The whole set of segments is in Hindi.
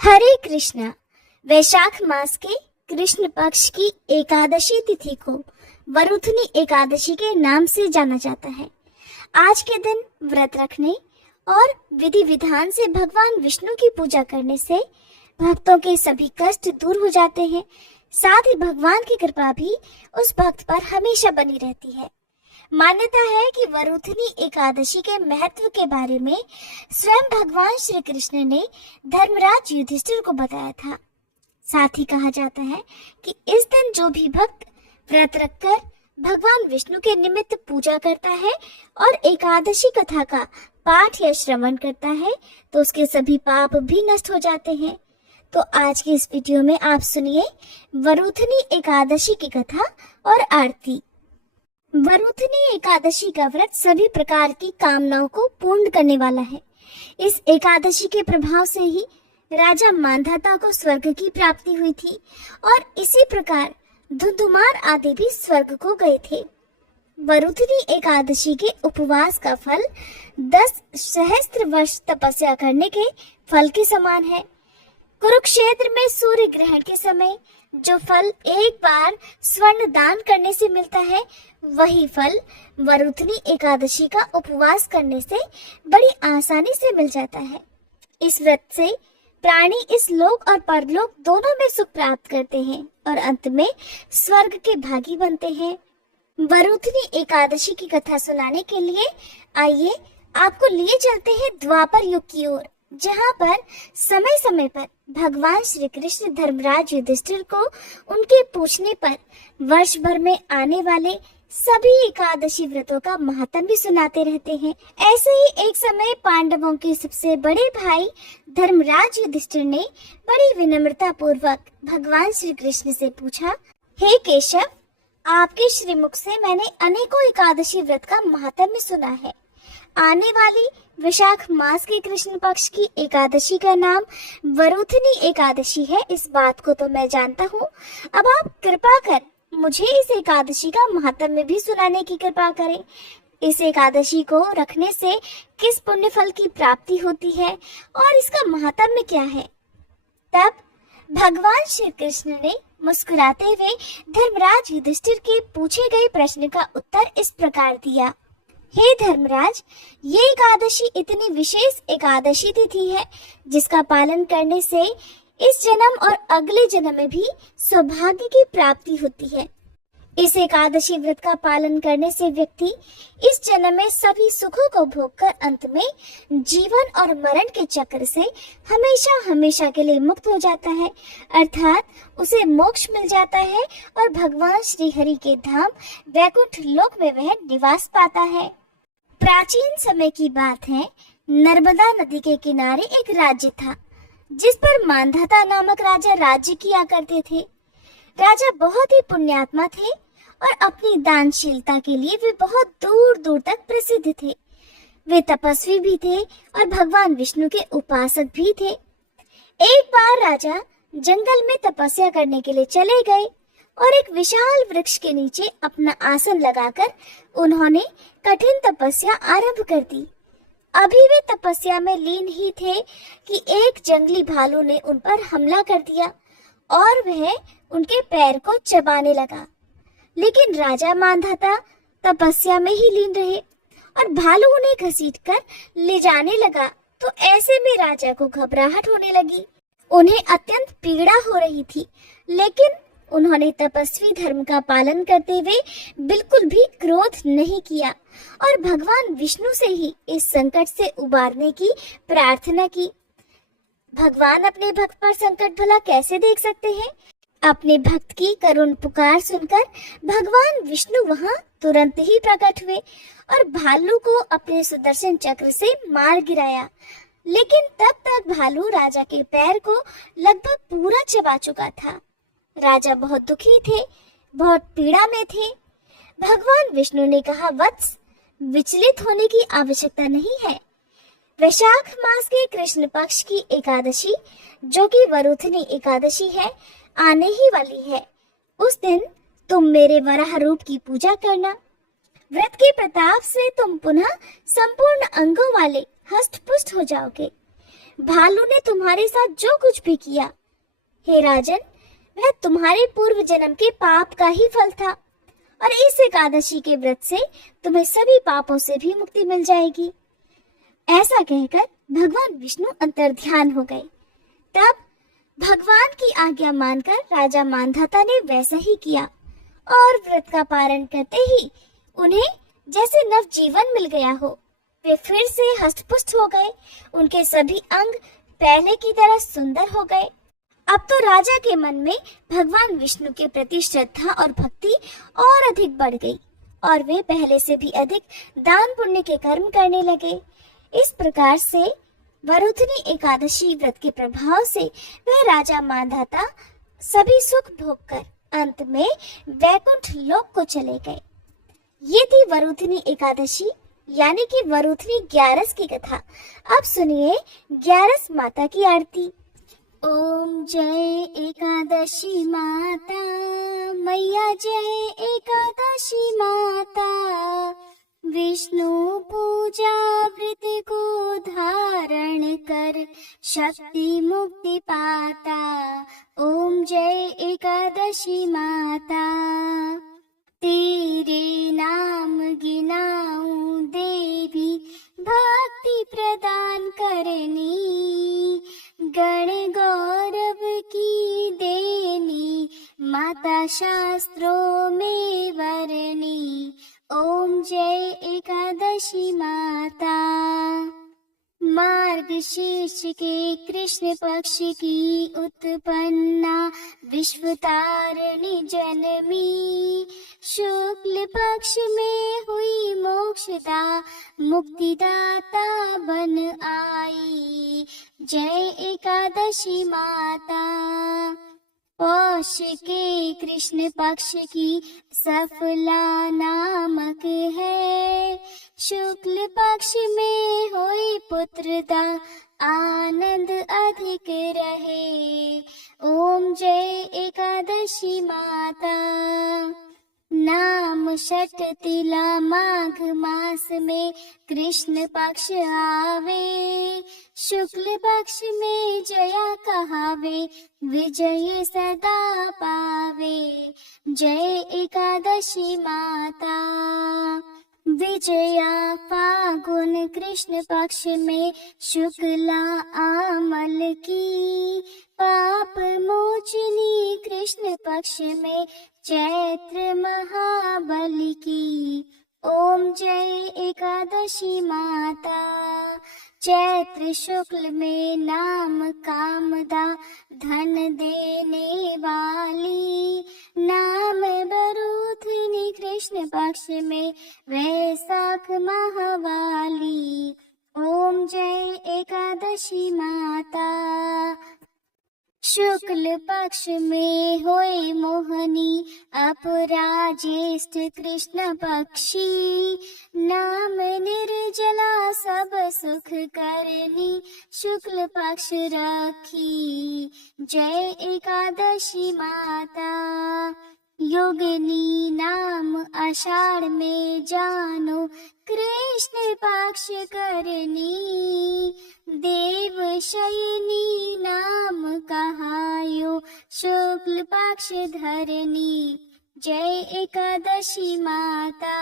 हरे कृष्णा। वैशाख मास के कृष्ण पक्ष की एकादशी तिथि को वरुथनी एकादशी के नाम से जाना जाता है। आज के दिन व्रत रखने और विधि विधान से भगवान विष्णु की पूजा करने से भक्तों के सभी कष्ट दूर हो जाते हैं। साथ ही भगवान की कृपा भी उस भक्त पर हमेशा बनी रहती है। मान्यता है कि वरुथनी एकादशी के महत्व के बारे में स्वयं भगवान श्री कृष्ण ने धर्मराज युधिष्ठिर को बताया था। साथ ही कहा जाता है कि इस दिन जो भी भक्त व्रत रखकर भगवान विष्णु के निमित्त पूजा करता है और एकादशी कथा का पाठ या श्रवण करता है तो उसके सभी पाप भी नष्ट हो जाते हैं। तो आज की इस वीडियो में आप सुनिए वरुथनी एकादशी की कथा और आरती। वरुथनी एकादशी का व्रत सभी प्रकार की कामनाओं को पूर्ण करने वाला है। इस एकादशी के प्रभाव से ही राजा मांधाता को स्वर्ग की प्राप्ति हुई थी और इसी प्रकार धुंधुमार आदि भी स्वर्ग को गए थे। वरुथनी एकादशी के उपवास का फल 10 सहस्त्र वर्ष तपस्या करने के फल के समान है। कुरुक्षेत्र में सूर्य ग्रहण के समय जो फल एक बार स्वर्ण दान करने से मिलता है, वही फल वरुथनी एकादशी का उपवास करने से बड़ी आसानी से मिल जाता है। इस व्रत से प्राणी इस लोक और परलोक दोनों में सुख प्राप्त करते हैं और अंत में स्वर्ग के भागी बनते हैं। वरुथनी एकादशी की कथा सुनाने के लिए आइए आपको लिए चलते हैं द्वापर युग की ओर, जहाँ पर समय समय पर भगवान श्री कृष्ण धर्मराज युधिष्ठिर को उनके पूछने पर वर्ष भर में आने वाले सभी एकादशी व्रतों का महात्म्य भी सुनाते रहते हैं। ऐसे ही एक समय पांडवों के सबसे बड़े भाई धर्मराज युधिष्ठिर ने बड़ी विनम्रता पूर्वक भगवान श्री कृष्ण से पूछा, हे केशव, आपके श्रीमुख से मैंने अनेकों एकादशी व्रत का महात्म्य सुना है। आने वाली वैशाख मास के कृष्ण पक्ष की एकादशी का नाम वरुथनी एकादशी है, इस बात को तो मैं जानता हूँ। अब आप कृपा कर मुझे इस एकादशी का महात्म्य भी सुनाने की कृपा करें। इस एकादशी को रखने से किस पुण्य फल की प्राप्ति होती है और इसका महात्म्य क्या है। तब भगवान श्री कृष्ण ने मुस्कुराते हुए धर्मराज युधिष्ठिर के पूछे गए प्रश्न का उत्तर इस प्रकार दिया, हे धर्मराज, ये एकादशी इतनी विशेष एकादशी तिथि है जिसका पालन करने से इस जन्म और अगले जन्म में भी सौभाग्य की प्राप्ति होती है। इस एकादशी व्रत का पालन करने से व्यक्ति इस जन्म में सभी सुखों को भोगकर अंत में जीवन और मरण के चक्र से हमेशा हमेशा के लिए मुक्त हो जाता है, अर्थात उसे मोक्ष मिल जाता है और भगवान श्री हरि के धाम वैकुंठ लोक में वह निवास पाता है। प्राचीन समय की बात है, नर्मदा नदी के किनारे एक राज्य था जिस पर मांधाता नामक राजा राज्य किया करते थे। राजा बहुत ही पुण्यात्मा थे और अपनी दानशीलता के लिए वे बहुत दूर दूर तक प्रसिद्ध थे। वे तपस्वी भी थे और भगवान विष्णु के उपासक भी थे। एक बार राजा जंगल में तपस्या करने के लिए चले गए और एक विशाल वृक्ष के नीचे अपना आसन लगाकर उन्होंने कठिन तपस्या आरंभ कर दी। अभी वे तपस्या में लीन ही थे कि एक जंगली भालू ने उन पर हमला कर दिया और वह उनके पैर को चबाने लगा। लेकिन राजा मांधाता तपस्या में ही लीन रहे और भालू उन्हें घसीटकर ले जाने लगा। तो ऐसे में राजा को घबराहट होने लगी। उन्हें अत्यंत पीड़ा हो रही थी, लेकिन उन्होंने तपस्वी धर्म का पालन करते हुए बिल्कुल भी क्रोध नहीं किया और भगवान विष्णु से ही इस संकट से उबारने की प्रार्थना की। भगवान अपने भक्त पर संकट भला कैसे देख सकते हैं। अपने भक्त की करुण पुकार सुनकर भगवान विष्णु वहां तुरंत ही प्रकट हुए और भालू को अपने सुदर्शन चक्र से मार गिराया। लेकिन तब तक भालू राजा के पैर को लगभग पूरा चबा चुका था। राजा बहुत दुखी थे, बहुत पीड़ा में थे। भगवान विष्णु ने कहा, वत्स, विचलित होने की आवश्यकता नहीं है। वैशाख मास के कृष्ण पक्ष की एकादशी, जो कि वरुथनी एकादशी है, आने ही वाली है। उस दिन तुम मेरे वराह रूप की पूजा करना। व्रत के प्रताप से तुम पुनः संपूर्ण अंगों वाले हष्ट पुष्ट हो जाओगे। भालू ने तुम्हारे साथ जो कुछ भी किया, हे राजन, वह तुम्हारे पूर्व जन्म के पाप का ही फल था, और इस एकादशी के व्रत से तुम्हें सभी पापों से भी मुक्ति मिल जाएगी। ऐसा कहकर भगवान विष्णु अंतर्ध्यान हो गए। तब भगवान की आज्ञा मानकर राजा मांधाता ने वैसा ही किया, और व्रत का पारण करते ही उन्हें जैसे नव जीवन मिल गया हो। वे फिर से हष्टपुष्ट हो गए, उनके सभी अंग पहले की तरह सुंदर हो गए। अब तो राजा के मन में भगवान विष्णु के प्रति श्रद्धा और भक्ति और अधिक बढ़ गई, और वे पहले से भी अधिक दान पुण्य के कर्म करने लगे। इस प्रकार से वरुथनी एकादशी व्रत के प्रभाव से वह राजा मांधाता सभी सुख भोगकर अंत में वैकुंठ लोक को चले गए। ये थी वरुथनी एकादशी यानी कि वरुथनी ग्यारस की कथा। अब सुनिए ग्यारस माता की आरती। ओम जय एकादशी माता, मैया जय एकादशी माता, विष्णु पूजा व्रत को धारण कर शक्ति मुक्ति पाता। ओम जय एकादशी माता, तेरे नाम गिनाऊं देवी, भक्ति प्रदान करनी, गण गौरव की देनी, माता शास्त्रों में वरनी। ओम जय एकादशी माता, मार्गशीर्ष के कृष्ण पक्ष की उत्पन्ना, विश्वतारिणी जनमी, शुक्ल पक्ष में हुई मोक्षदा, मुक्तिदाता बन आई। जय एकादशी माता, पौष के कृष्ण पक्ष की सफला नामक है, शुक्ल पक्ष में होई पुत्रदा, आनंद अधिक रहे। ओम जय एकादशी माता, नाम षट तिला माघ मास में कृष्ण पक्ष आवे, शुक्ल पक्ष में जया कहावे, विजय सदा पावे। जय एकादशी माता, विजया फागुन कृष्ण पक्ष में शुक्ला आमल की, पाप मोचनी कृष्ण पक्ष में चैत्र महाबली की। ओम जय एकादशी माता, चैत्र शुक्ल में नाम कामदा, धन देने वाली, नाम वरुथनी कृष्ण पक्ष में वैशाख महावाली। ओम जय एकादशी माता, शुक्ल पक्ष में होए मोहनी, अपराजेष्ठ कृष्ण पक्षी, नाम निर्जला सब सुख करनी, शुक्ल पक्ष रखी। जय एकादशी माता, योगिनी नाम आषाढ़ में जानो, कृष्ण पक्ष करनी, देव शयनी नाम कहायो, शुक्ल पक्ष धरनी। जय एकादशी माता,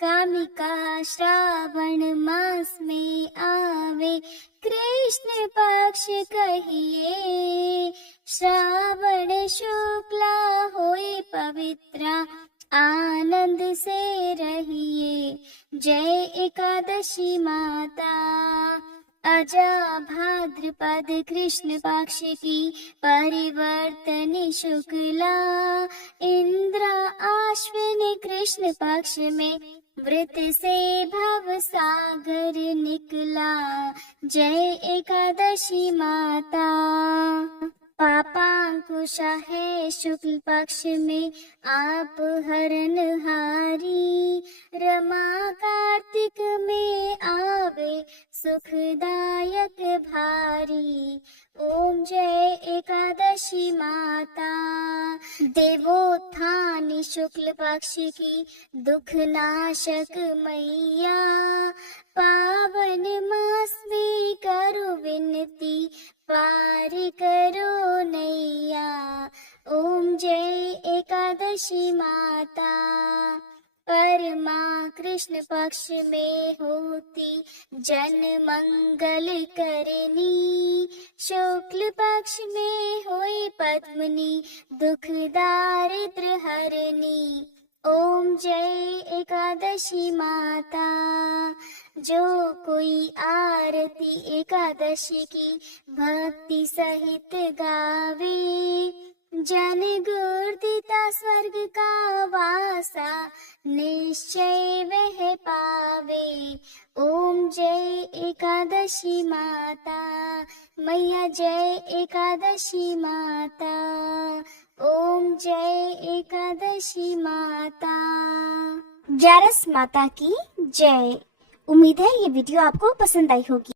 कामिका श्रावण मास में आवे, कृष्ण पक्ष कहिए, श्रावण शुक्ला होए पवित्रा, आनंद से रहिए। जय एकादशी माता, अजा भाद्रपद कृष्ण पक्ष की परिवर्तन शुक्ला, इंद्र आश्विन कृष्ण पक्ष में व्रत से भव सागर निकला। जय एकादशी माता, पापांकुश है शुक्ल पक्ष में आप हरणहारी, रमा कार्तिक में आवे सुखदायक भारी। ओम जय एकादशी माता, देवोत्थान शुक्ल पक्ष की दुख नाशक मैया, पावन मास में करो विनती, पार करो नैया। ओम जय एकादशी माता। परमा कृष्ण पक्ष में होती, जन मंगल करनी, शुक्ल पक्ष में होए पद्मनी, दुख दारिद्र हरनी। ओम जय एकादशी माता। जो कोई आरती एकादशी की भक्ति सहित गावे, जन गुर्दिता स्वर्ग का वासा, निश्चय वह पावे। ओम जय एकादशी माता। मैया जय एकादशी माता। ओम जय एकादशी माता। ग्यारस माता की जय। उम्मीद है ये वीडियो आपको पसंद आई होगी।